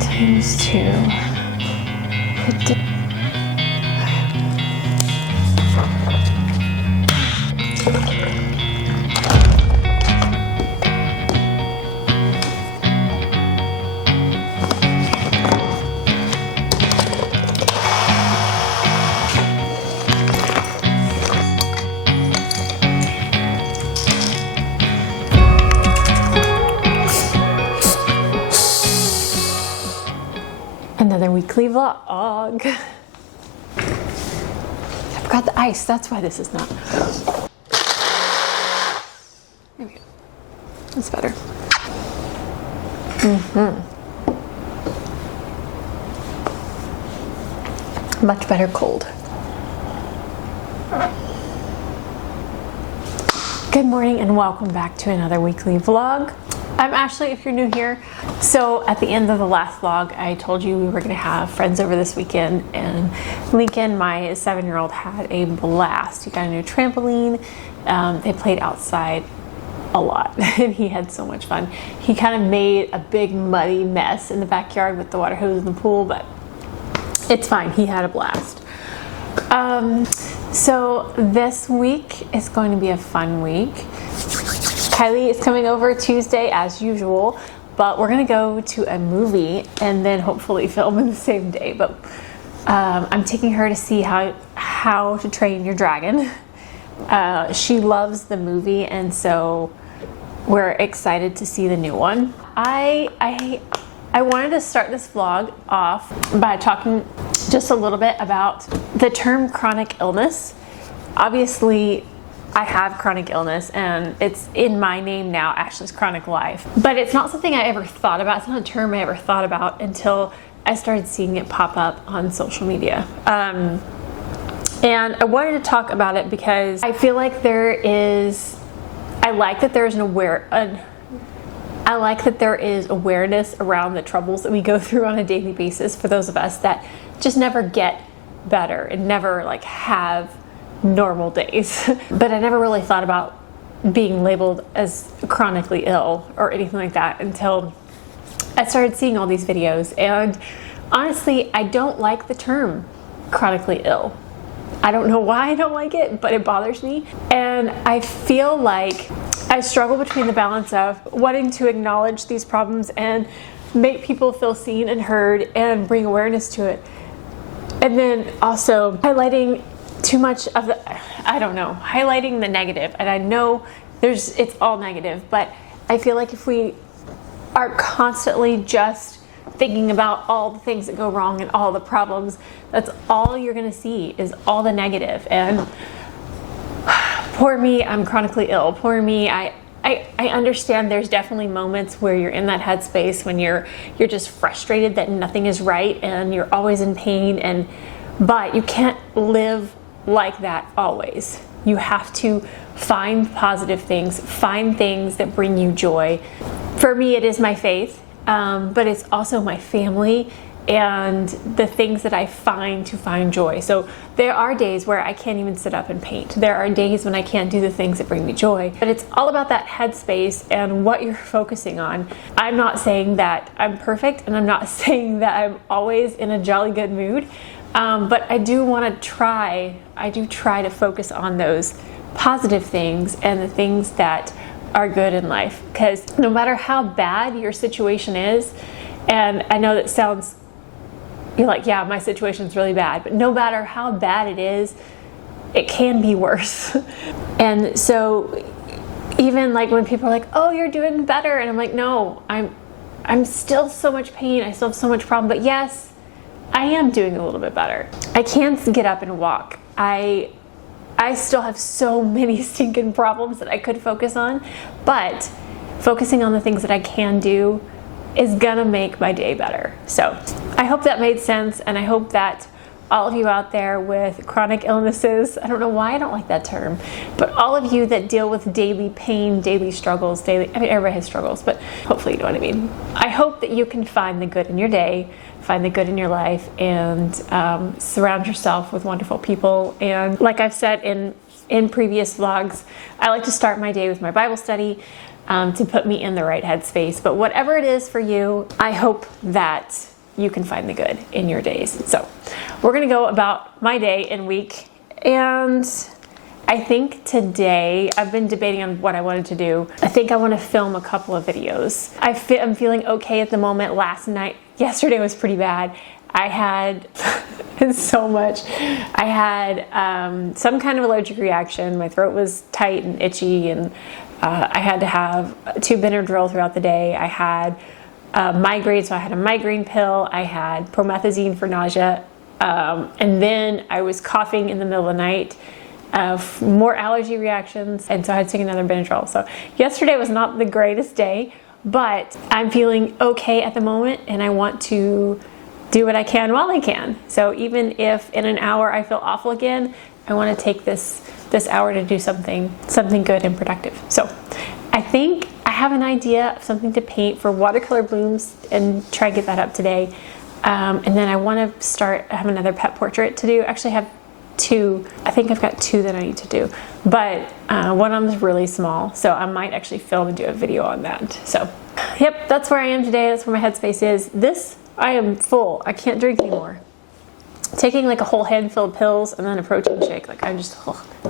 Times 2. Another weekly vlog. I forgot the ice, that's why this is not. There we go. That's better. Much better cold. Good morning and welcome back to another weekly vlog. I'm Ashley if you're new here. So at the end of the last vlog, I told you we were gonna have friends over this weekend, and Lincoln, my 7-year-old, had a blast. He got a new trampoline. They played outside a lot and he had so much fun. He kind of made a big muddy mess in the backyard with the water hose in the pool, but it's fine. He had a blast. So this week is going to be a fun week. Kylie is coming over Tuesday as usual, but we're gonna go to a movie and then hopefully film in the same day. But I'm taking her to see how to Train Your Dragon. She loves the movie, and so we're excited to see the new one. I wanted to start this vlog off by talking just a little bit about the term chronic illness. Obviously, I have chronic illness and it's in my name now, Ashley's Chronic Life. But it's not something I ever thought about. It's not a term I ever thought about until I started seeing it pop up on social media. And I wanted to talk about it because I feel like I like that there is awareness around the troubles that we go through on a daily basis for those of us that just never get better and never have normal days. But I never really thought about being labeled as chronically ill or anything like that until I started seeing all these videos. And honestly, I don't like the term chronically ill. I don't know why I don't like it, but it bothers me. And I feel like I struggle between the balance of wanting to acknowledge these problems and make people feel seen and heard and bring awareness to it, and then also highlighting too much of the, highlighting the negative. And I know it's all negative, but I feel like if we are constantly just thinking about all the things that go wrong and all the problems, that's all you're gonna see is all the negative. And poor me, I'm chronically ill. Poor me, I understand there's definitely moments where you're in that headspace when you're just frustrated that nothing is right and you're always in pain, but you can't live like that always. You have to find positive things, find things that bring you joy. For me, it is my faith, but it's also my family and the things that I find to find joy. So there are days where I can't even sit up and paint. There are days when I can't do the things that bring me joy. But it's all about that headspace and what you're focusing on. I'm not saying that I'm perfect, and I'm not saying that I'm always in a jolly good mood. But I do try to focus on those positive things and the things that are good in life. Because no matter how bad your situation is, and I know that sounds, you're like, yeah, my situation's really bad, but no matter how bad it is, it can be worse. And so even when people are like, oh, you're doing better, and I'm like, no, I'm still so much pain, I still have so much problem, but yes, I am doing a little bit better. I can't get up and walk. I still have so many stinking problems that I could focus on, but focusing on the things that I can do is gonna make my day better. So I hope that made sense, and I hope that all of you out there with chronic illnesses, I don't know why I don't like that term, but all of you that deal with daily pain, daily struggles, I mean, everybody has struggles, but hopefully you know what I mean. I hope that you can find the good in your day, find the good in your life, and surround yourself with wonderful people. And like I've said in previous vlogs, I like to start my day with my Bible study to put me in the right headspace. But whatever it is for you, I hope that you can find the good in your days. So we're gonna go about my day and week. And I think today, I've been debating on what I wanted to do. I think I wanna film a couple of videos. I'm feeling okay at the moment. Yesterday was pretty bad. I had so much. I had some kind of allergic reaction. My throat was tight and itchy, and I had to have a 2 Benadryl throughout the day. I had migraine, so I had a migraine pill. I had promethazine for nausea, and then I was coughing in the middle of the night. More allergy reactions, and so I had to take another Benadryl. So yesterday was not the greatest day, but I'm feeling okay at the moment, and I want to do what I can while I can. So even if in an hour I feel awful again, I want to take this hour to do something good and productive. So I think I have an idea of something to paint for watercolor blooms and try and get that up today. And then I want to have another pet portrait to do. Actually, I have 2. I think I've got 2 that I need to do, but one of them is really small, so I might actually film and do a video on that. So yep, that's where I am today. That's where my headspace is. I am full. I can't drink anymore. Taking like a whole handful of pills and then a protein shake, like I'm just,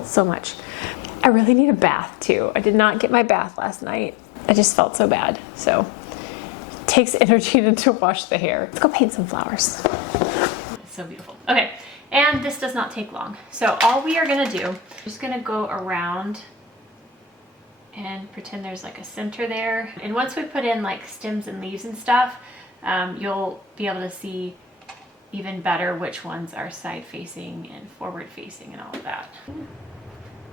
so much. I really need a bath too. I did not get my bath last night. I just felt so bad. So it takes energy to wash the hair. Let's go paint some flowers. It's so beautiful. Okay, and this does not take long. So all we are gonna do, just gonna go around and pretend there's like a center there. And once we put in like stems and leaves and stuff, you'll be able to see even better which ones are side facing and forward facing and all of that.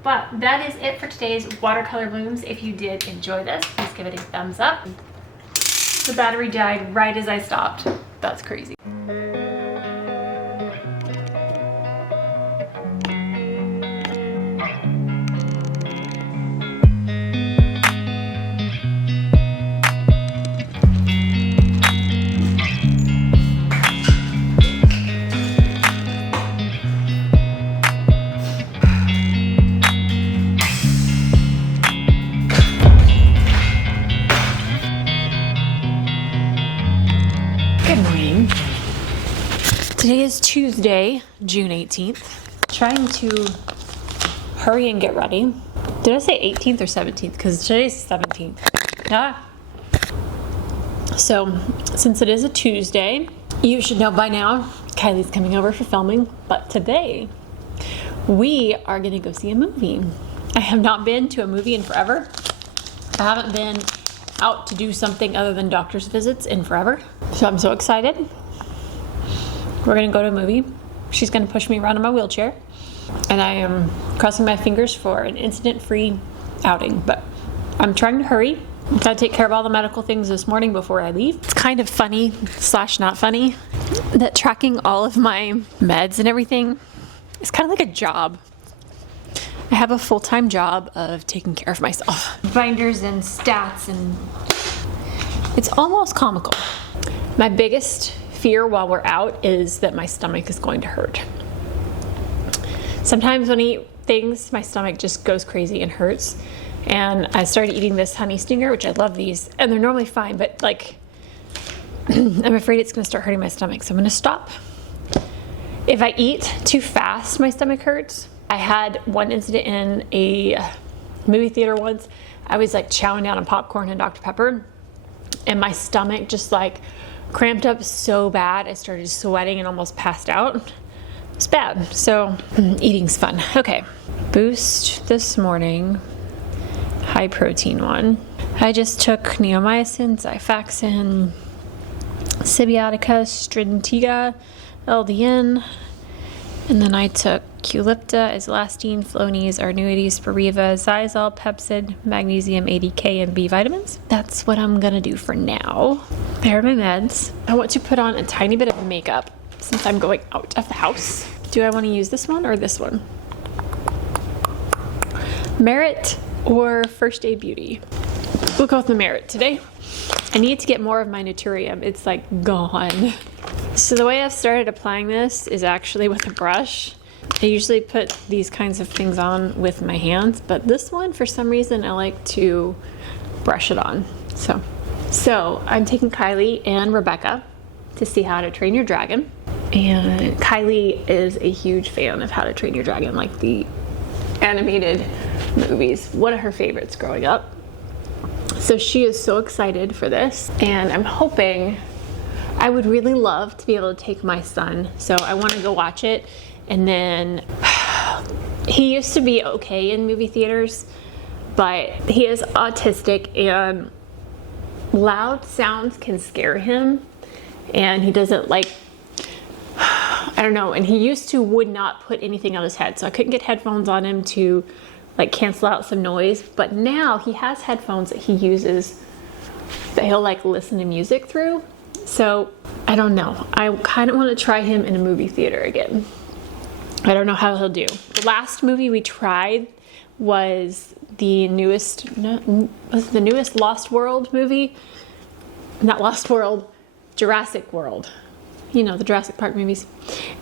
But that is it for today's watercolor blooms. If you did enjoy this, please give it a thumbs up. The battery died right as I stopped. That's crazy. Today is Tuesday, June 18th. Trying to hurry and get ready. Did I say 18th or 17th? Because today's 17th. So, since it is a Tuesday, you should know by now, Kylie's coming over for filming. But today, we are going to go see a movie. I have not been to a movie in forever. I haven't been out to do something other than doctor's visits in forever. So I'm so excited. We're gonna go to a movie. She's gonna push me around in my wheelchair. And I am crossing my fingers for an incident-free outing, but I'm trying to hurry. I've got to take care of all the medical things this morning before I leave. It's kind of funny / not funny that tracking all of my meds and everything is kind of like a job. I have a full-time job of taking care of myself. Binders and stats, and it's almost comical. My biggest fear while we're out is that my stomach is going to hurt. Sometimes when I eat things, my stomach just goes crazy and hurts. And I started eating this honey stinger, which I love these, and they're normally fine, but like, I'm afraid it's gonna start hurting my stomach, so I'm gonna stop. If I eat too fast, my stomach hurts. I had one incident in a movie theater once. I was like chowing down on popcorn and Dr. Pepper, and my stomach just like cramped up so bad. I started sweating and almost passed out. It's bad. So eating's fun. Okay. Boost this morning. High protein one. I just took neomycin, Xifaxan, Sibiotica, Strintiga, LDN, And then I took Qulipta, Islastine, Flonase, Arnuities, Spiriva, Xyzal, Pepsid, Magnesium, ADK, and B vitamins. That's what I'm gonna do for now. There are my meds. I want to put on a tiny bit of makeup since I'm going out of the house. Do I want to use this one or this one? Merit or First Day Beauty? We'll go with the Merit today. I need to get more of my Naturium. It's like gone. So the way I've started applying this is actually with a brush. I usually put these kinds of things on with my hands, but this one, for some reason, I like to brush it on. So I'm taking Kylie and Rebecca to see How to Train Your Dragon. And Kylie is a huge fan of How to Train Your Dragon, like the animated movies. One of her favorites growing up. So she is so excited for this, and I'm hoping, I would really love to be able to take my son. So I want to go watch it. And then he used to be okay in movie theaters, but he is autistic and loud sounds can scare him. And he doesn't like, I don't know. And he used to would not put anything on his head. So I couldn't get headphones on him to like cancel out some noise. But now he has headphones that he uses that he'll like listen to music through. So I don't know. I kind of want to try him in a movie theater again. I don't know how he'll do. The last movie we tried was the newest Lost World movie. Not Lost World, Jurassic World. You know, the Jurassic Park movies.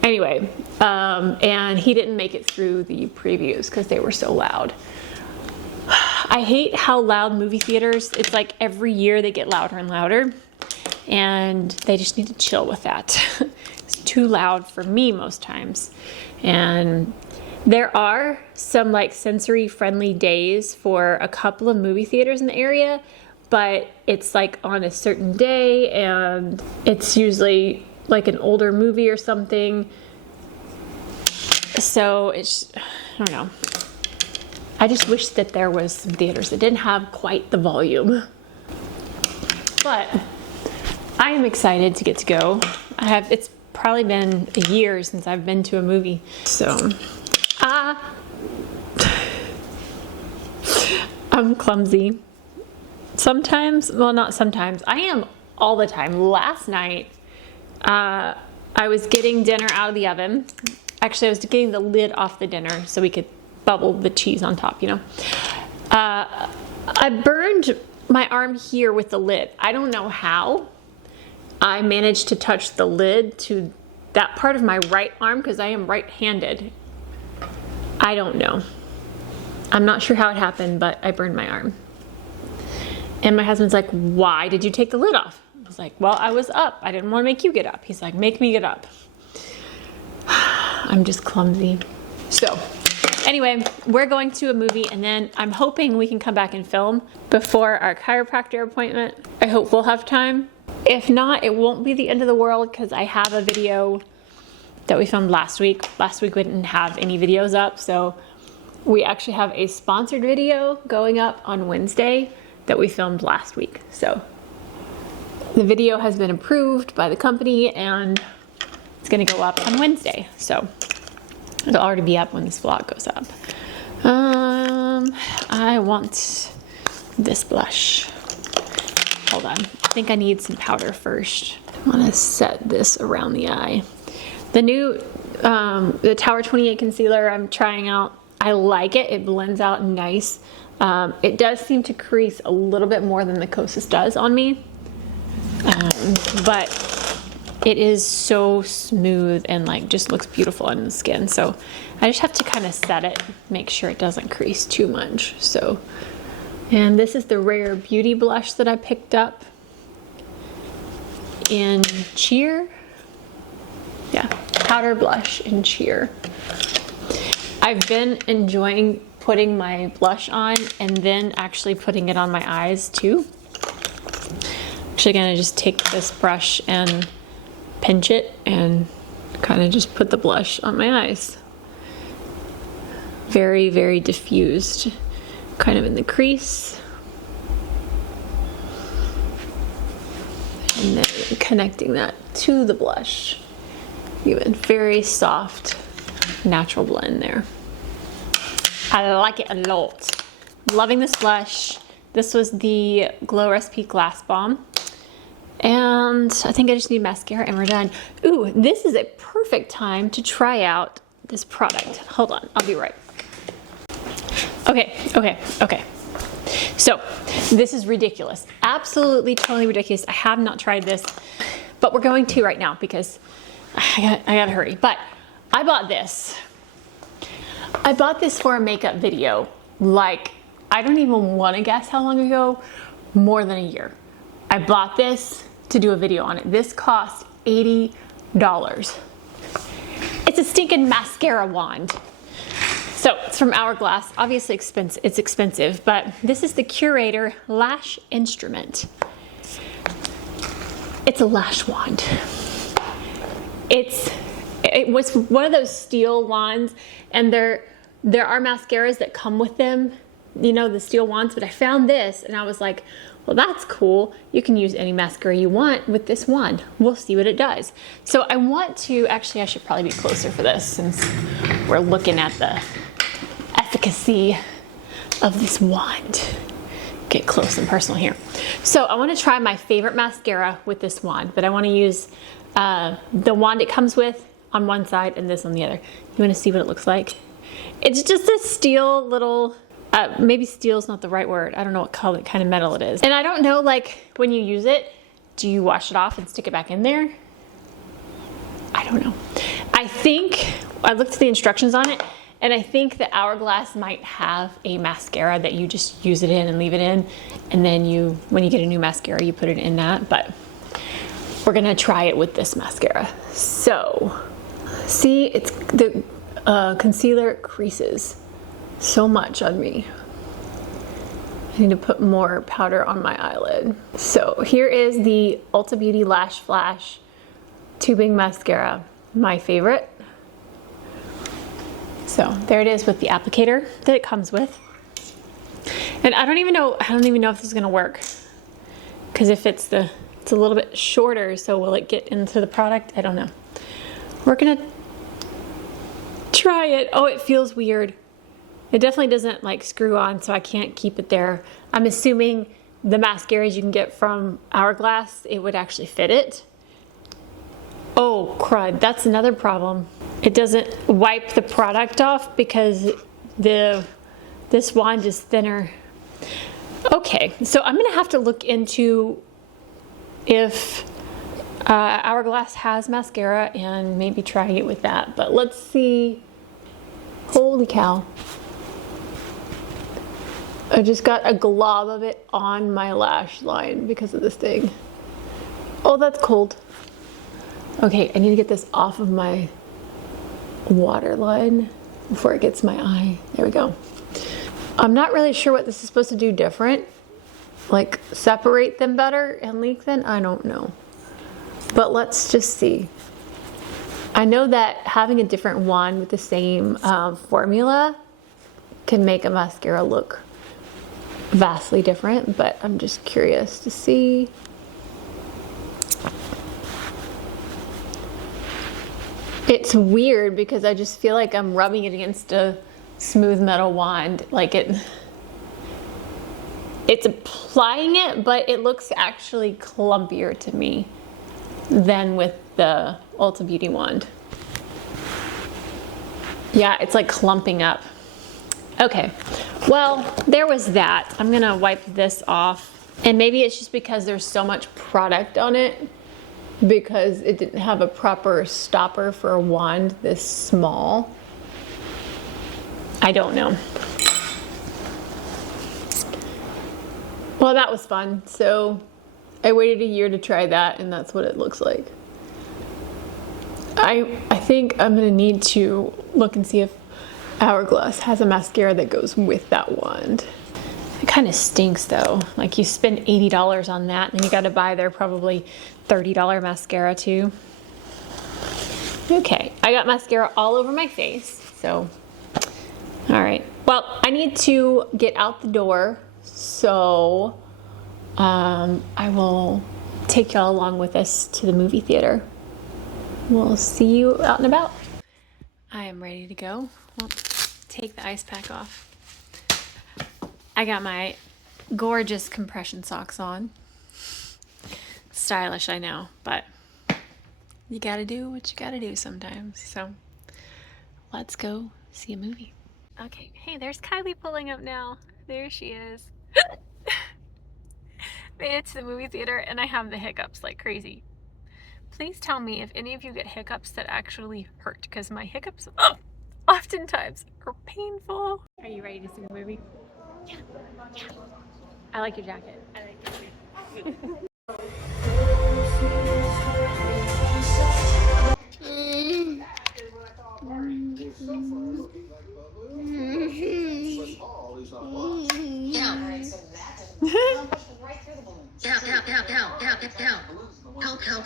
Anyway, and he didn't make it through the previews because they were so loud. I hate how loud movie theaters, it's like every year they get louder and louder. And they just need to chill with that. It's too loud for me most times. And there are some like sensory friendly days for a couple of movie theaters in the area, but it's like on a certain day and it's usually like an older movie or something. So it's, I don't know. I just wish that there was some theaters that didn't have quite the volume. But I am excited to get to go. It's probably been a year since I've been to a movie. So, I'm clumsy. Sometimes, well, not sometimes. I am all the time. Last night, I was getting dinner out of the oven. Actually, I was getting the lid off the dinner so we could bubble the cheese on top, you know. I burned my arm here with the lid. I don't know how I managed to touch the lid to that part of my right arm because I am right-handed. I don't know. I'm not sure how it happened, but I burned my arm. And my husband's like, why did you take the lid off? I was like, well, I was up. I didn't want to make you get up. He's like, make me get up. I'm just clumsy. So anyway, we're going to a movie and then I'm hoping we can come back and film before our chiropractor appointment. I hope we'll have time. If not, it won't be the end of the world because I have a video that we filmed last week. Last week we didn't have any videos up, so we actually have a sponsored video going up on Wednesday that we filmed last week. So the video has been approved by the company and it's gonna go up on Wednesday. So it'll already be up when this vlog goes up. I want this blush. Hold on. I think I need some powder first. I want to set this around the eye. The new, the Tower 28 concealer I'm trying out. I like it. It blends out nice. It does seem to crease a little bit more than the Kosas does on me. But it is so smooth and like just looks beautiful on the skin. So I just have to kind of set it, make sure it doesn't crease too much. So, and this is the Rare Beauty blush that I picked up in Cheer. Yeah, powder blush in Cheer. I've been enjoying putting my blush on and then actually putting it on my eyes too. Actually gonna just take this brush and pinch it and kind of just put the blush on my eyes. Very, very diffused, kind of in the crease. And then connecting that to the blush. Even very soft natural blend there. I like it a lot. Loving this blush. This was the Glow Recipe Glass Balm. And I think I just need mascara and we're done. Ooh, this is a perfect time to try out this product. Hold on, I'll be right. Okay. So this is ridiculous. Absolutely, totally ridiculous. I have not tried this, but we're going to right now because I gotta hurry. But I bought this. I bought this for a makeup video. Like, I don't even want to guess how long ago. More than a year. I bought this to do a video on it. This cost $80. It's a stinking mascara wand. So it's from Hourglass. Obviously it's expensive, but this is the Curator Lash Instrument. It's a lash wand. It was one of those steel wands, and there are mascaras that come with them, you know, the steel wands, but I found this and I was like, well, that's cool. You can use any mascara you want with this wand. We'll see what it does. So I want to, actually I should probably be closer for this since we're looking at the efficacy of this wand. Get close and personal here. So I want to try my favorite mascara with this wand, but I want to use the wand it comes with on one side and this on the other. You want to see what it looks like? It's just a steel little, maybe steel's not the right word. I don't know what kind of metal it is. And I don't know, like, when you use it, do you wash it off and stick it back in there? I don't know. I think, I looked at the instructions on it, and I think the Hourglass might have a mascara that you just use it in and leave it in. And then when you get a new mascara, you put it in that. But we're gonna try it with this mascara. So, see, it's the concealer creases so much on me. I need to put more powder on my eyelid. So here is the Ulta Beauty Lash Flash Tubing Mascara, my favorite. So there it is with the applicator that it comes with. And I don't even know if this is gonna work. Because if it's a little bit shorter, so will it get into the product? I don't know. We're gonna try it. Oh, it feels weird. It definitely doesn't like screw on, so I can't keep it there. I'm assuming the mascaras you can get from Hourglass, it would actually fit it. Oh, crud, that's another problem. It doesn't wipe the product off because this wand is thinner. Okay, so I'm gonna have to look into if Hourglass has mascara and maybe try it with that, but let's see. Holy cow. I just got a glob of it on my lash line because of this thing. Oh, that's cold. Okay, I need to get this off of my waterline before it gets my eye. There we go. I'm not really sure what this is supposed to do different. Like separate them better and leak them? I don't know. But let's just see. I know that having a different wand with the same formula can make a mascara look vastly different, but I'm just curious to see. It's weird because I just feel like I'm rubbing it against a smooth metal wand. Like it's applying it, but it looks actually clumpier to me than with the Ulta Beauty wand. Yeah, it's like clumping up. Okay, well, there was that. I'm gonna wipe this off. And maybe it's just because there's so much product on it, because it didn't have a proper stopper for a wand this small. I don't know. Well, that was fun. So I waited a year to try that, and that's what it looks like. I think I'm gonna need to look and see if Hourglass has a mascara that goes with that wand. It kind of stinks though. Like you spend $80 on that, and you gotta buy their probably $30 mascara too. Okay, I got mascara all over my face, so. All right, well, I need to get out the door, so I will take y'all along with us to the movie theater. We'll see you out and about. I am ready to go. Well, take the ice pack off. I got my gorgeous compression socks on. Stylish, I know, but you gotta do what you gotta do sometimes. So let's go see a movie. Okay, hey, there's Kylie pulling up now. There she is. Made it to the movie theater and I have the hiccups like crazy. Please tell me if any of you get hiccups that actually hurt, because my hiccups oftentimes are painful. Are you ready to see the movie? Yeah. Yeah. I like your jacket. I like your jacket.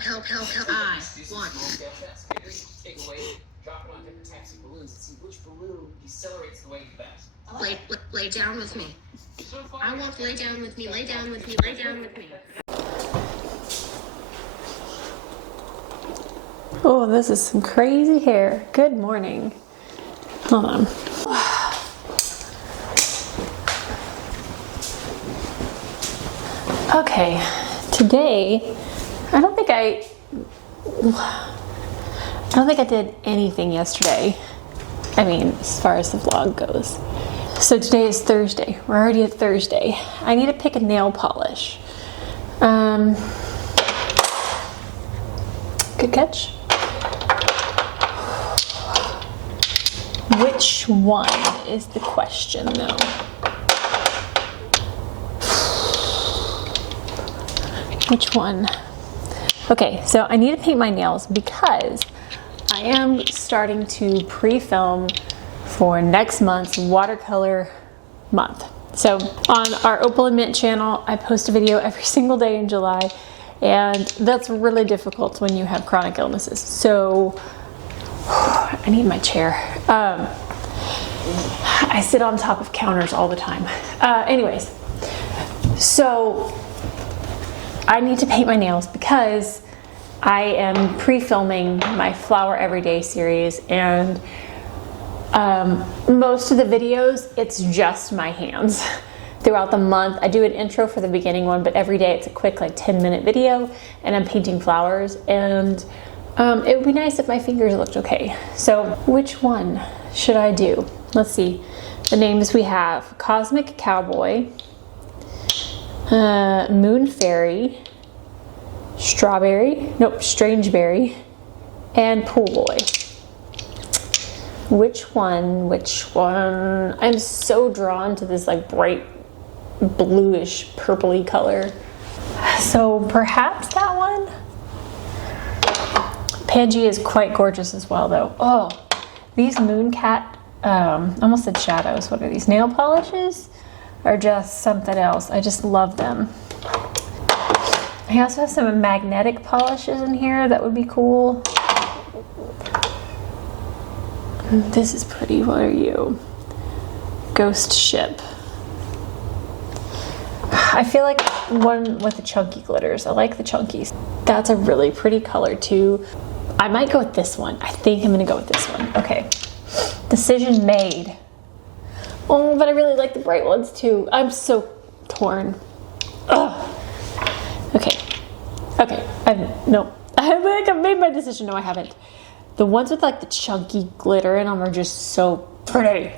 Help. I want. Take away, drop it on different types of balloons and see which balloon decelerates the way best. Lay down with me. I want lay down with me, lay down with me, lay down with me. Oh, this is some crazy hair. Good morning. Hold on. Okay, today, I don't think I did anything yesterday. I mean, as far as the vlog goes. So today is Thursday. We're already at Thursday. I need to pick a nail polish. Good catch. Which one is the question, though? Which one? Okay, so I need to paint my nails because I am starting to pre-film for next month's watercolor month. So on our Opal and Mint channel, I post a video every single day in July, and that's really difficult when you have chronic illnesses. So I need my chair. I sit on top of counters all the time. Anyways, so I need to paint my nails because I am pre-filming my Flower Everyday series, and most of the videos, it's just my hands. Throughout the month, I do an intro for the beginning one, but every day it's a quick like 10-minute video, and I'm painting flowers, and it would be nice if my fingers looked okay. So which one should I do? Let's see. The names we have: Cosmic Cowboy, Moon Fairy, Strangeberry, and Pool Boy. Which one? I'm so drawn to this like bright bluish purpley color. So perhaps that one? Pansy is quite gorgeous as well though. Oh, these Mooncat, almost said shadows. What are these? Nail polishes are just something else. I just love them. I also have some magnetic polishes in here that would be cool. This is pretty. What are you? Ghost Ship. I feel like one with the chunky glitters. I like the chunkies. That's a really pretty color too. I might go with this one. I think I'm gonna go with this one. Okay. Decision made. Oh, but I really like the bright ones too. I'm so torn. Ugh. Okay. No. I think I've made my decision. No, I haven't. The ones with like the chunky glitter in them are just so pretty.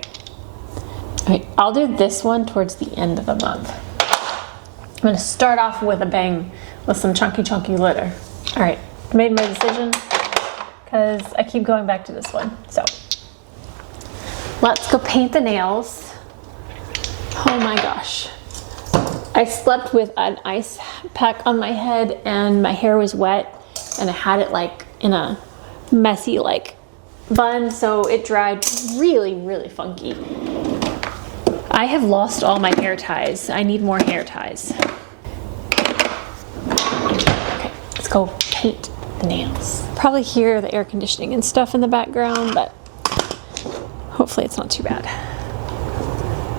Okay, I'll do this one towards the end of the month. I'm gonna start off with a bang with some chunky glitter. All right, I made my decision because I keep going back to this one. So let's go paint the nails. Oh my gosh. I slept with an ice pack on my head and my hair was wet and I had it like in a messy like bun, so it dried really funky. I have lost all my hair ties. I need more hair ties. Okay, let's go paint the nails. Probably hear the air conditioning and stuff in the background, but hopefully it's not too bad.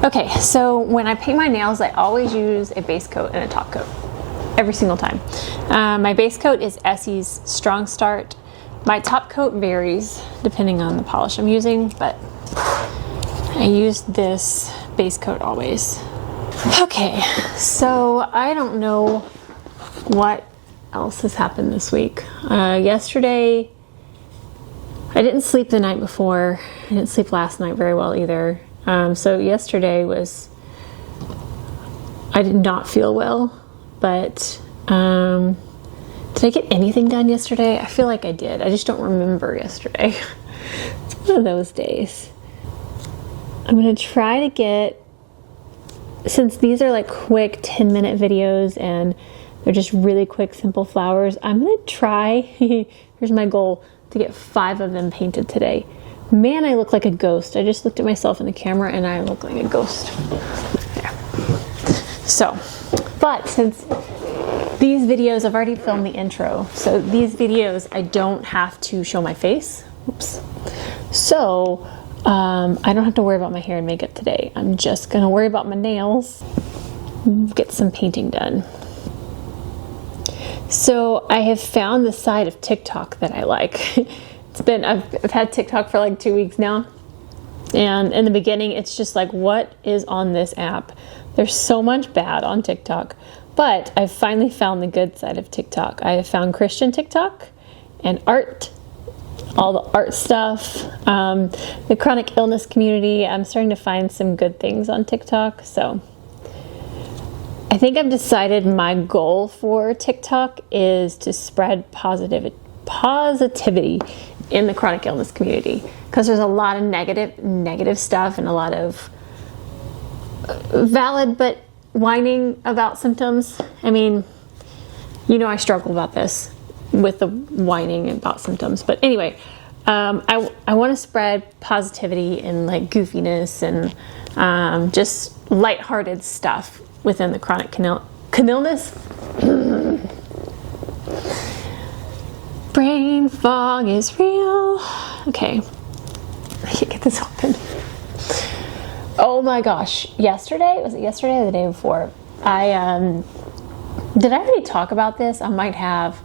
Okay, so when I paint my nails, I always use a base coat and a top coat every single time. My base coat is Essie's Strong Start My top coat varies depending on the polish I'm using, but I use this base coat always. Okay, so I don't know what else has happened this week. Yesterday, I didn't sleep the night before. I didn't sleep last night very well either. So yesterday I did not feel well, but did I get anything done yesterday? I feel like I did. I just don't remember yesterday. It's one of those days. I'm gonna try to get, since these are like quick 10-minute videos and they're just really quick, simple flowers, I'm gonna try, here's my goal, to get 5 of them painted today. Man, I look like a ghost. I just looked at myself in the camera and I look like a ghost. Yeah. So, but since these videos, I've already filmed the intro, so these videos I don't have to show my face. Oops. So I don't have to worry about my hair and makeup today. I'm just gonna worry about my nails, get some painting done. So I have found the side of TikTok that I like. I've had TikTok for like 2 weeks now, and in the beginning it's just like, what is on this app? There's so much bad on TikTok, but I've finally found the good side of TikTok. I have found Christian TikTok and art, all the art stuff, the chronic illness community. I'm starting to find some good things on TikTok. So I think I've decided my goal for TikTok is to spread positivity in the chronic illness community, because there's a lot of negative stuff and a lot of valid but whining about symptoms. I mean, you know, I struggle about this with the whining about symptoms, but anyway, I want to spread positivity and like goofiness and just lighthearted stuff within the chronic illness. Brain fog is real. Okay, I can't get this open. Oh my gosh, was it yesterday or the day before? Did I already talk about this? I might have.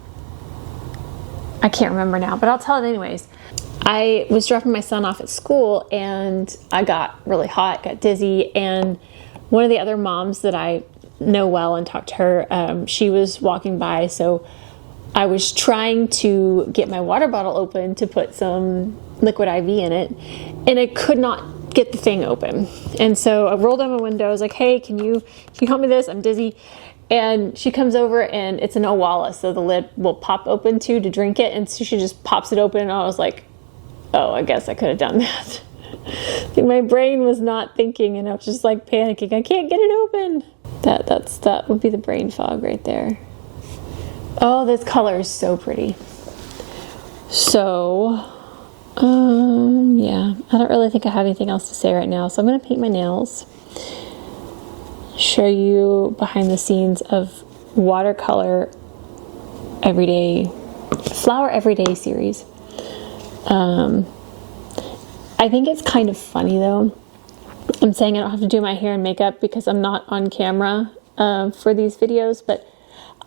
I can't remember now, but I'll tell it anyways. I was dropping my son off at school and I got really hot, got dizzy, and one of the other moms that I know well and talked to her, she was walking by, so I was trying to get my water bottle open to put some liquid IV in it, and I could not get the thing open. And so I rolled down my window. I was like, hey, can you help me with this? I'm dizzy. And she comes over, and it's an Owala, so the lid will pop open to drink it. And so she just pops it open, and I was like, oh, I guess I could have done that. My brain was not thinking, and I was just like panicking. I can't get it open. That would be the brain fog right there. Oh, this color is so pretty. So, yeah, I don't really think I have anything else to say right now. So I'm going to paint my nails, show you behind the scenes of watercolor flower everyday series. I think it's kind of funny though. I'm saying I don't have to do my hair and makeup because I'm not on camera for these videos, but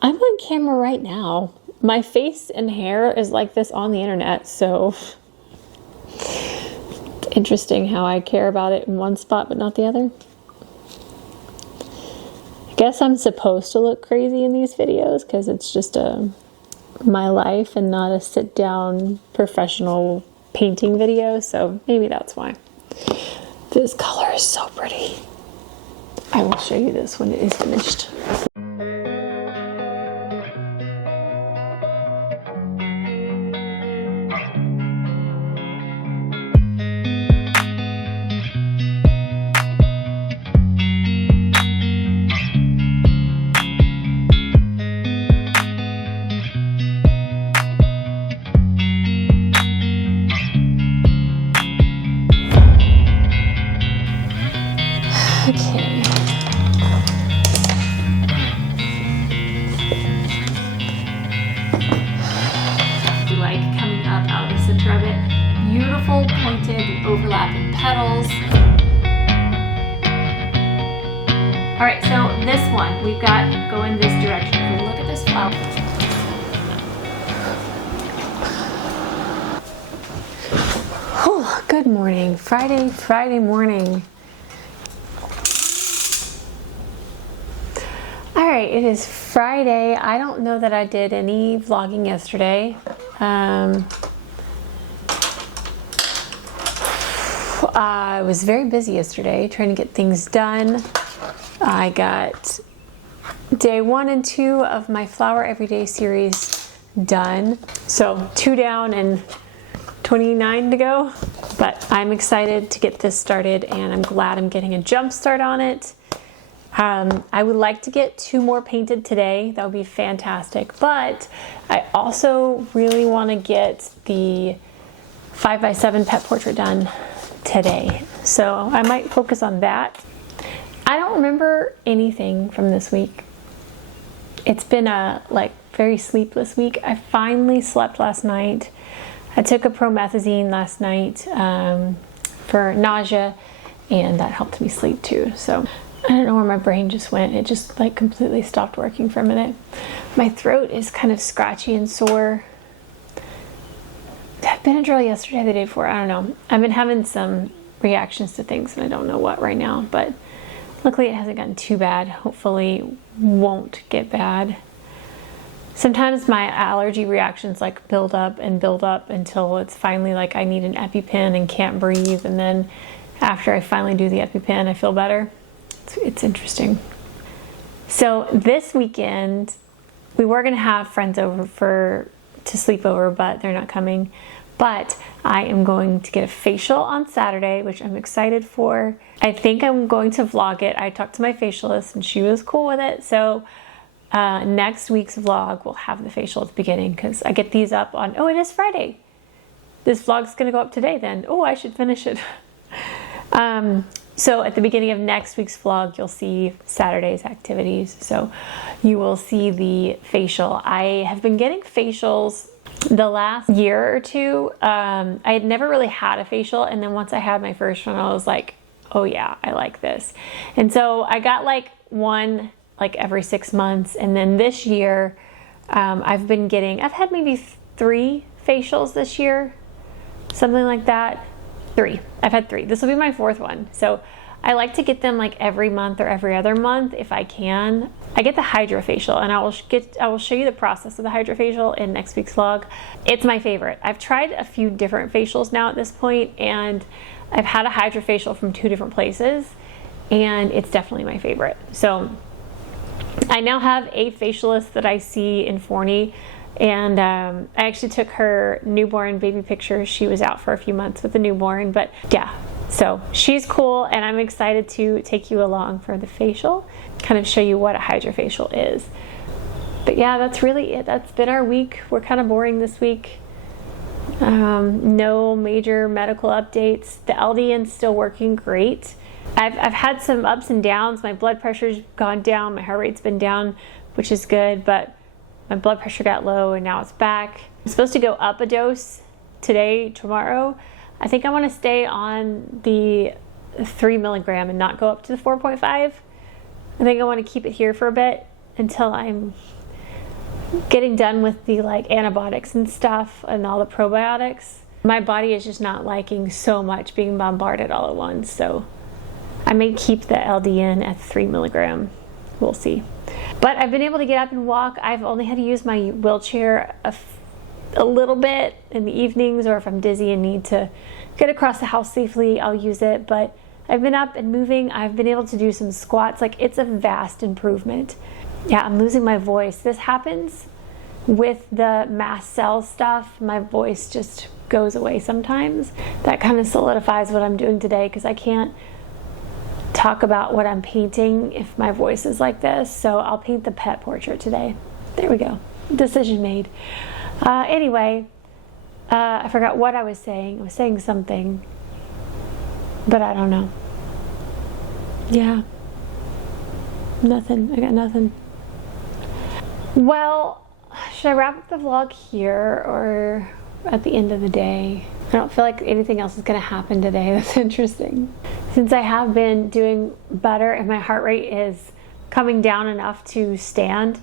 I'm on camera right now. My face and hair is like this on the internet, so it's interesting how I care about it in one spot but not the other. I guess I'm supposed to look crazy in these videos because it's just my life and not a sit-down professional painting video, so maybe that's why. This color is so pretty. I will show you this when it is finished. Okay. Like coming up out of the center of it. Beautiful pointed overlapping petals. All right, so this one, we've got going this direction. If we look at this flower. Good morning, Friday morning. All right, it is Friday. I don't know that I did any vlogging yesterday. I was very busy yesterday trying to get things done. I got day 1 and 2 of my Flower Everyday series done. So 2 down and 29 to go. But I'm excited to get this started, and I'm glad I'm getting a jump start on it. I would like to get 2 more painted today. That would be fantastic. But I also really want to get the 5x7 pet portrait done today. So I might focus on that. I don't remember anything from this week. It's been a very sleepless week. I finally slept last night. I took a promethazine last night for nausea, and that helped me sleep too. So I don't know where my brain just went. It just completely stopped working for a minute. My throat is kind of scratchy and sore. Had Benadryl yesterday, the day before, I don't know. I've been having some reactions to things, and I don't know what right now, but luckily it hasn't gotten too bad. Hopefully won't get bad. Sometimes my allergy reactions build up until it's finally I need an EpiPen and can't breathe, and then after I finally do the EpiPen, I feel better. It's interesting. So this weekend, we were gonna have friends over to sleep over, but they're not coming. But I am going to get a facial on Saturday, which I'm excited for. I think I'm going to vlog it. I talked to my facialist and she was cool with it. So next week's vlog will have the facial at the beginning, because I get these up on, it is Friday. This vlog's gonna go up today then. I should finish it. So at the beginning of next week's vlog, you'll see Saturday's activities. So you will see the facial. I have been getting facials the last year or two. I had never really had a facial, and then once I had my first one, I was like, oh yeah, I like this. And so I got one every 6 months, and then this year I've had maybe 3 facials this year, something like that. 3. I've had 3. This will be my 4th one. So I like to get them every month or every other month if I can. I get the hydrofacial, and I will show you the process of the hydrofacial in next week's vlog. It's my favorite. I've tried a few different facials now at this point, and I've had a hydrofacial from 2 different places, and it's definitely my favorite. So I now have a facialist that I see in Forney. And I actually took her newborn baby picture. She was out for a few months with the newborn, but yeah, so she's cool, and I'm excited to take you along for the facial, kind of show you what a hydrofacial is. But yeah, that's really it. That's been our week. We're kind of boring this week. No major medical updates. The LDN's still working great. I've had some ups and downs. My blood pressure's gone down. My heart rate's been down, which is good, but my blood pressure got low and now it's back. I'm supposed to go up a dose today, tomorrow. I think I want to stay on the 3 milligram and not go up to the 4.5. I think I want to keep it here for a bit until I'm getting done with the antibiotics and stuff and all the probiotics. My body is just not liking so much being bombarded all at once. So I may keep the LDN at 3 milligram. We'll see. But I've been able to get up and walk. I've only had to use my wheelchair a little bit in the evenings, or if I'm dizzy and need to get across the house safely, I'll use it. But I've been up and moving. I've been able to do some squats. It's a vast improvement. Yeah, I'm losing my voice. This happens with the mast cell stuff. My voice just goes away sometimes. That kind of solidifies what I'm doing today, because I can't talk about what I'm painting if my voice is like this. So I'll paint the pet portrait today. There we go. Decision made. Anyway, I forgot what I was saying. I was saying something, but I don't know. Yeah. Nothing. I got nothing. Well, should I wrap up the vlog here or at the end of the day? I don't feel like anything else is going to happen today that's interesting. Since I have been doing better and my heart rate is coming down enough to stand,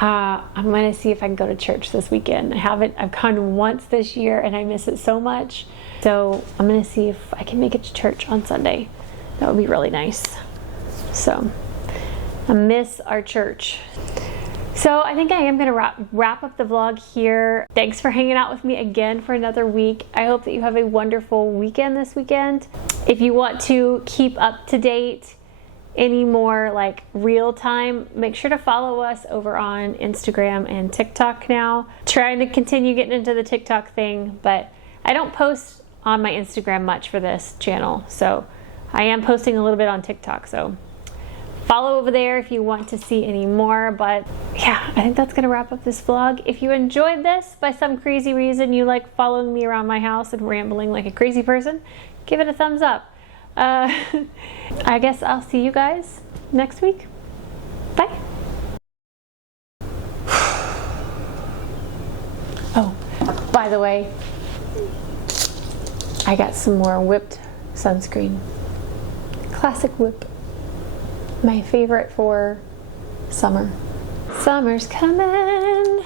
I'm gonna see if I can go to church this weekend. I've gone once this year and I miss it so much. So I'm gonna see if I can make it to church on Sunday. That would be really nice. So I miss our church. So I think I am gonna wrap up the vlog here. Thanks for hanging out with me again for another week. I hope that you have a wonderful weekend this weekend. If you want to keep up to date any more like real time, make sure to follow us over on Instagram and TikTok now. Trying to continue getting into the TikTok thing, but I don't post on my Instagram much for this channel, so I am posting a little bit on TikTok, so follow over there if you want to see any more. But yeah, I think that's gonna wrap up this vlog. If you enjoyed this, by some crazy reason you like following me around my house and rambling like a crazy person, give it a thumbs up. I guess I'll see you guys next week. Bye. Oh, by the way, I got some more whipped sunscreen. Classic Whip. My favorite for summer. Summer's coming.